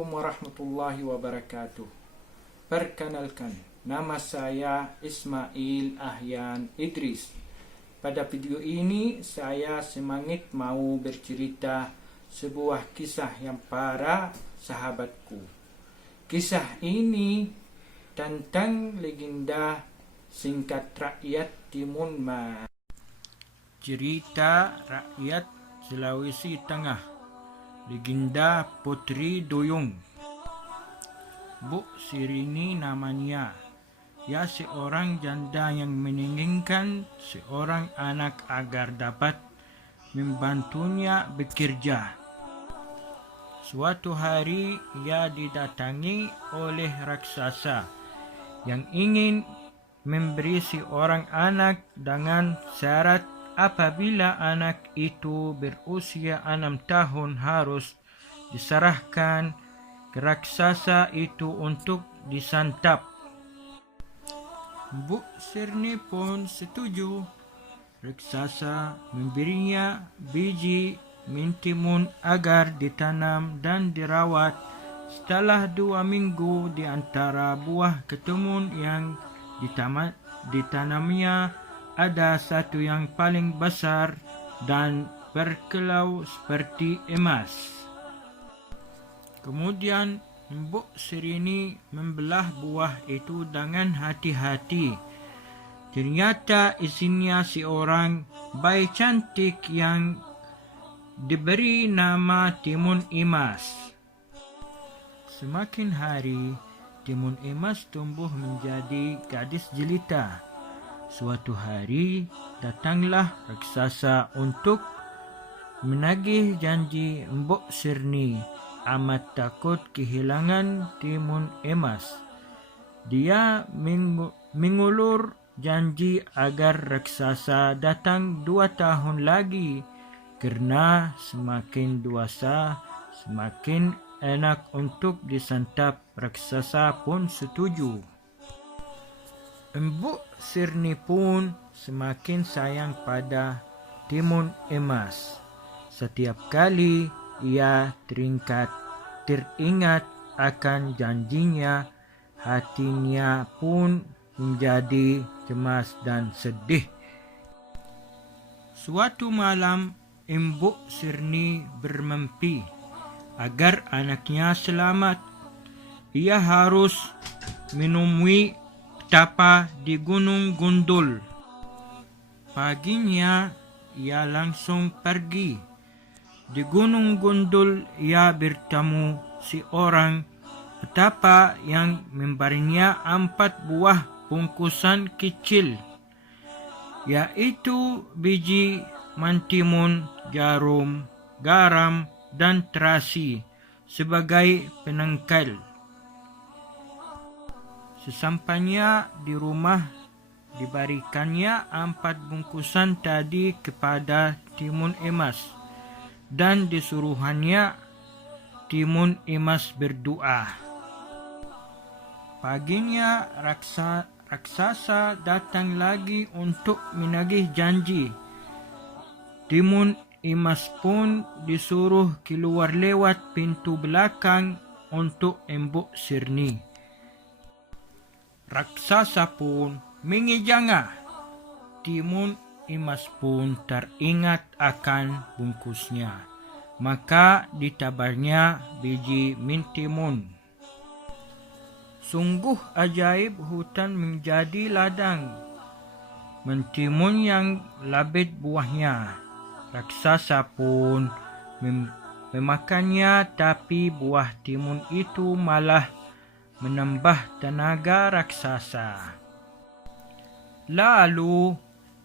Assalamualaikum warahmatullahi wabarakatuh. Perkenalkan, nama saya Ismail Ahyan Idris. Pada video ini saya semangat mau bercerita sebuah kisah yang para sahabatku. Kisah ini tentang legenda singkat rakyat Timun Mas. Cerita rakyat Sulawesi Tengah. Legenda Putri Duyung. Bu Sirini namanya. Ia seorang janda yang menginginkan seorang anak agar dapat membantunya bekerja. Suatu hari ia didatangi oleh raksasa yang ingin memberi seorang anak dengan syarat apabila anak itu berusia 6 tahun harus diserahkan ke raksasa itu untuk disantap. Bu Sirni pun setuju. Raksasa memberinya biji mentimun agar ditanam dan dirawat. Setelah 2 minggu di antara buah ketimun yang ditanamnya, ada satu yang paling besar dan berkilau seperti emas. Kemudian Mbok Sirini membelah buah itu dengan hati-hati. Ternyata isinya seorang bayi cantik yang diberi nama Timun Emas. Semakin hari, Timun Emas tumbuh menjadi gadis jelita. Suatu hari, datanglah raksasa untuk menagih janji Mbok Sirni. Amat takut kehilangan Timun Emas. Dia mengulur janji agar raksasa datang 2 tahun lagi, kerana semakin dewasa, semakin enak untuk disantap. Raksasa pun setuju. Mbok Sirni pun semakin sayang pada Timun Emas. Setiap kali ia teringat akan janjinya, hatinya pun menjadi cemas dan sedih. Suatu malam, Mbok Sirni bermimpi agar anaknya selamat. Ia harus menemui petapa di Gunung Gundul. Paginya, ia langsung pergi. Di Gunung Gundul, ia bertemu seorang petapa yang memberinya 4 buah bungkusan kecil, yaitu biji mentimun, jarum, garam, dan terasi sebagai penangkal. Sesampainya di rumah, diberikannya 4 bungkusan tadi kepada Timun Emas dan disuruhannya Timun Emas berdoa. Paginya raksasa datang lagi untuk menagih janji. Timun Emas pun disuruh keluar lewat pintu belakang untuk Mbok Sirni. Raksasa pun mengejanga. Timun Emas pun teringat akan bungkusnya, maka ditabarnya biji mentimun. Sungguh ajaib, hutan menjadi ladang. Mentimun yang labit buahnya. Raksasa pun memakannya, tapi buah timun itu malah menambah tenaga raksasa. Lalu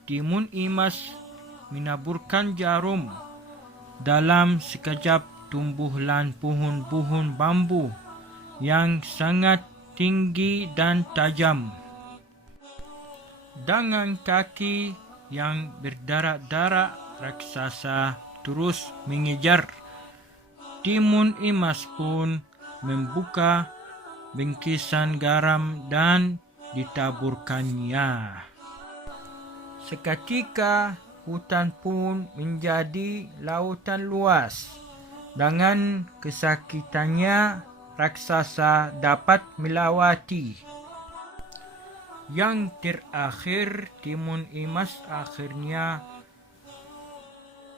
Timun Emas menaburkan jarum. Dalam sekejap tumbuhlah pohon-pohon bambu yang sangat tinggi dan tajam. Dengan kaki yang berdarak-darak, raksasa terus mengejar. Timun Emas pun membuka bingkisan garam dan ditaburkannya. Seketika hutan pun menjadi lautan luas. Dengan kesakitannya, raksasa dapat melewati. Yang terakhir, Timun Emas akhirnya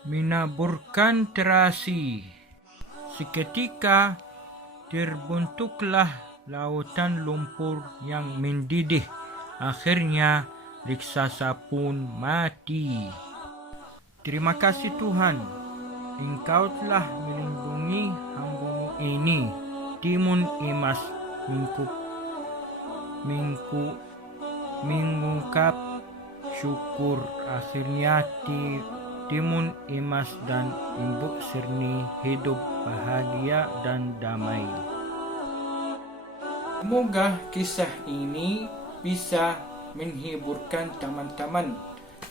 menaburkan terasi. Seketika terbentuklah lautan lumpur yang mendidih. Akhirnya raksasa pun mati. Terima kasih Tuhan, Engkau telah melindungi hamba-Mu ini. Timun Emas mengungkap syukur. Akhirnya Timun Emas dan Ibu Sirni hidup bahagia dan damai. Semoga kisah ini bisa menghiburkan teman-teman,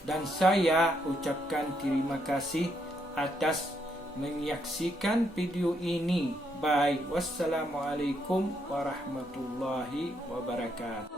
dan saya ucapkan terima kasih atas menyaksikan video ini. Bye. Wassalamualaikum warahmatullahi wabarakatuh.